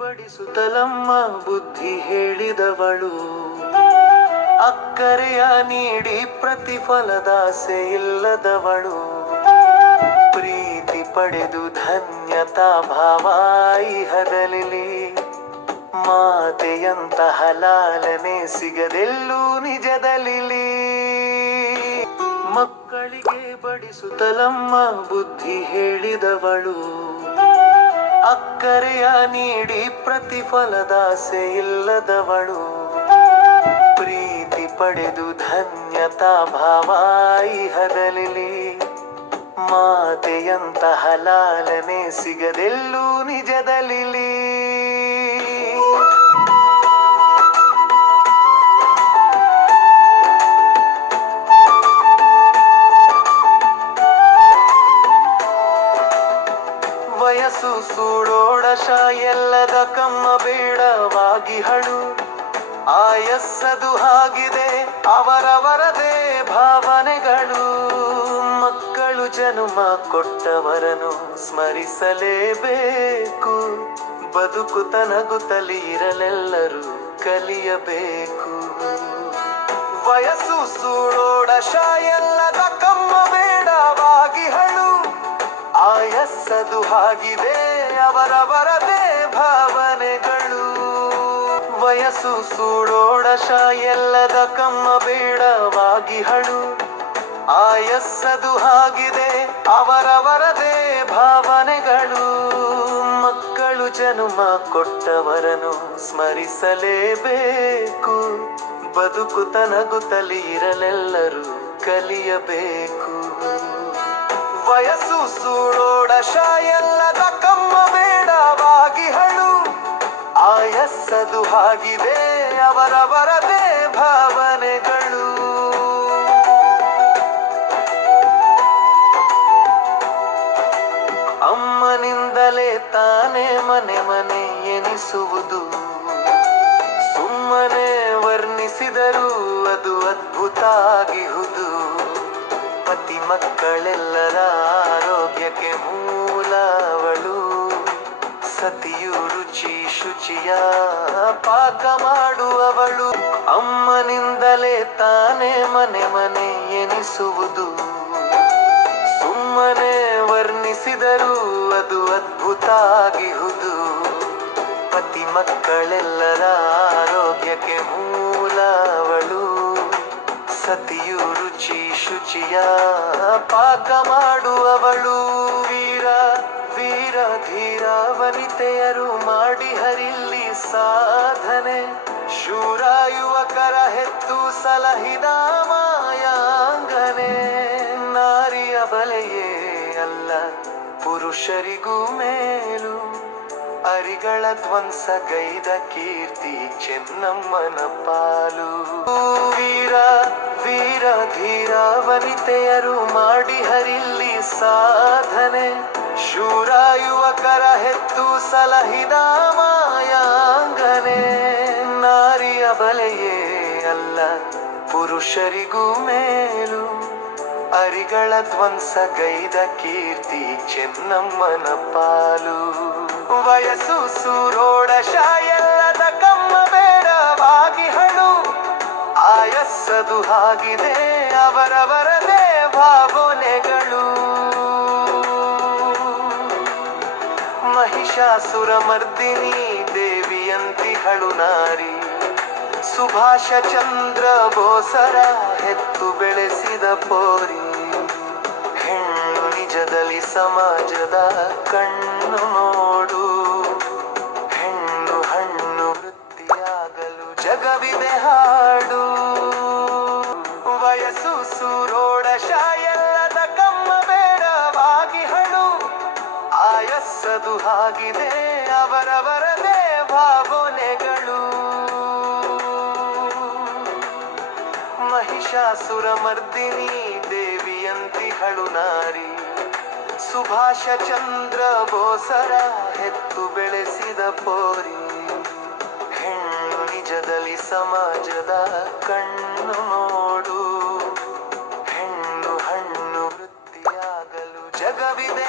ಬಡಿಸುತ್ತಲಮ್ಮ ಬುದ್ಧಿ ಹೇಳಿದವಳು, ಅಕ್ಕರೆಯ ನೀಡಿ ಪ್ರತಿಫಲದಾಸೆ ಇಲ್ಲದವಳು. ಪ್ರೀತಿ ಪಡೆದು ಧನ್ಯತಾ ಭಾವ ಇಹದಲ್ಲಿ, ಮಾತೆಯಂತಹ ಲಾಲನೆ ಸಿಗದೆಲ್ಲೂ ನಿಜದಲ್ಲಿ. ಮಕ್ಕಳಿಗೆ ಬಡಿಸುತ್ತಲಮ್ಮ ಬುದ್ಧಿ ಹೇಳಿದವಳು, ಅಕ್ಕರೆಯ ನೀಡಿ ಪ್ರತಿಫಲದಾಸೆ ಇಲ್ಲದವಳು. ಪ್ರೀತಿ ಪಡೆದು ಧನ್ಯತಾ ಭಾವ ಇಹದಲ್ಲಿ, ಮಾತೆಯಂತಹ ಲಾಲನೆ ಸಿಗದೆಲ್ಲೂ ನಿಜದಲ್ಲಿ. ವಯಸ್ಸು ಸೂಡೋಡಶ ಎಲ್ಲದ ಕಮ್ಮ ಬೇಡವಾಗಿಹಳು, ಆಯಸ್ಸದು ಆಗಿದೆ ಅವರವರದೇ ಭಾವನೆಗಳು. ಮಕ್ಕಳು ಜನುಮ ಕೊಟ್ಟವರನು ಸ್ಮರಿಸಲೇಬೇಕು, ಬದುಕುತ ನಗುತ್ತಲಿ ಇರಲೆಲ್ಲರೂ ಕಲಿಯಬೇಕು. ವಯಸ್ಸು ಸೂಡೋಡಶ ಎಲ್ಲದ ಕಮ್ಮ ಬೇಡವಾಗಿಹಳು, ಆಯಸ್ಸದು ಆಗಿದೆ ಅವರವರದೇ ಭಾವನೆಗಳು. ವಯಸ್ಸು ಸೂಡೋಡಶ ಎಲ್ಲದ ಕಮ್ಮ ಬೇಡವಾಗಿಹಳು, ಆಯಸ್ಸದು ಆಗಿದೆ ಅವರವರದೇ ಭಾವನೆಗಳು. ಮಕ್ಕಳು ಜನುಮ ಕೊಟ್ಟವರನು ಸ್ಮರಿಸಲೇಬೇಕು, ಬದುಕುತ ನಗುತ್ತಲಿ ಇರಲೆಲ್ಲರೂ ಕಲಿಯಬೇಕು. ವಯಸ್ಸು ಸೂಡೋಡಶ ಎಲ್ಲದ ಕಮ್ಮ ಬೇಡವಾಗಿಹಳು, ಆಯಸ್ಸದು ಆಗಿದೆ ಅವರವರದೇ ಭಾವನೆಗಳು. ಅಮ್ಮನಿಂದಲೇ ತಾನೇ ಮನೆ ಮನೆ ಎನಿಸುವುದು, ಸುಮ್ಮನೆ ವರ್ಣಿಸಿದರೂ ಅದು ಅದ್ಭುತ ಆಗಿಹುದು. ಪತಿ ಮಕ್ಕಳೆಲ್ಲರ ಆರೋಗ್ಯಕ್ಕೆ ಮೂಲವಳು, ಸತಿಯು ರುಚಿ ಶುಚಿಯ ಪಾಕ ಮಾಡುವವಳು. ಅಮ್ಮನಿಂದಲೇ ತಾನೇ ಮನೆ ಮನೆ ಎನಿಸುವುದು, ಸುಮ್ಮನೆ ವರ್ಣಿಸಿದರೂ ಅದು ಅದ್ಭುತ ಆಗಿಹುದು. ಪತಿ ಮಕ್ಕಳೆಲ್ಲರ ಆರೋಗ್ಯಕ್ಕೆ ಮೂಲವಳು, ಸತಿಯು ರುಚಿ ಶುಚಿಯ ಪಾಕ ಮಾಡುವವಳು. ವೀರ ವೀರ ಧೀರ ವನಿತೆಯರು ಮಾಡಿ ಹರಿಲ್ಲಿ ಸಾಧನೆ, ಶೂರ ಯುವಕರ ಹೆತ್ತು ಸಲಹಿದ ಮಾಯಾಂಗನೆ. ನಾರಿಯ ಬಲೆಯೇ ಅಲ್ಲ ಪುರುಷರಿಗೂ ಮೇಲು, ಅರಿಗಳ ಧ್ವಂಸಗೈದ ಕೀರ್ತಿ ಚೆನ್ನಮ್ಮನ ಪಾಲು. ವೀರ ವೀರ ಧೀರ ವನಿತೆಯರು ಮಾಡಿ ಹರಿಲ್ಲಿ ಸಾಧನೆ, ಶೂರ ಯುವಕರ ಹೆತ್ತು ಸಲಹಿದ ಮಾಯಾಂಗನೆ. ನಾರಿಯ ಬಲೆಯೇ ಅಲ್ಲ ಪುರುಷರಿಗೂ ಮೇಲು, ಅರಿಗಳ ಧ್ವಂಸಗೈದ ಕೀರ್ತಿ ಚೆನ್ನಮ್ಮನ ಪಾಲು. ವಯಸ್ಸು ಸೂಡೋಡಶ ಎಲ್ಲದ ಕಮ್ಮ ಬೇಡವಾಗಿಹಳು, ಆಯಸ್ಸದು ಆಗಿದೆ ಅವರವರದೇ ಭಾವನೆಗಳು. ಮಹಿಷಾಸುರ ಮರ್ದಿನಿ ದೇವಿಯಂತಿಹಳು ನಾರಿ, ಸುಭಾಷ ಚಂದ್ರ ಬೋಸರ ಹೆತ್ತು ಬೆಳೆಸಿದ ಪೋರಿ. ಹೆಣ್ಣು ನಿಜದಲ್ಲಿ ಸಮಾಜದ ಕಣ್ಣು ನೋಡು, ಹೆಣ್ಣು ಹಣ್ಣು ವೃತ್ತಿಯಾಗಲು ಜಗವಿದೆ ಹಾಡು. ವಯಸ್ಸು ಸೂಡೋಡಶ ಎಲ್ಲದ ಕಮ್ಮ ಬೇಡವಾಗಿಹಳು, ಆಯಸ್ಸದು ಆಗಿದೆ ಅವರವರದೇ ಭಾವನೆಗಳು. ಮಹಿಷಾಸುರ ಮರ್ದಿನಿ ದೇವಿಯಂತಿಹಳು ನಾರಿ, ಸುಭಾಷ ಚಂದ್ರ ಬೋಸರ ಹೆತ್ತು ಬೆಳೆಸಿದ ಪೋರಿ. ಹೆಣ್ಣು ನಿಜದಲ್ಲಿ ಸಮಾಜದ ಕಣ್ಣು ನೋಡು, ಹೆಣ್ಣು ಹಣ್ಣು ವೃತ್ತಿಯಾಗಲು ಜಗವಿದೆ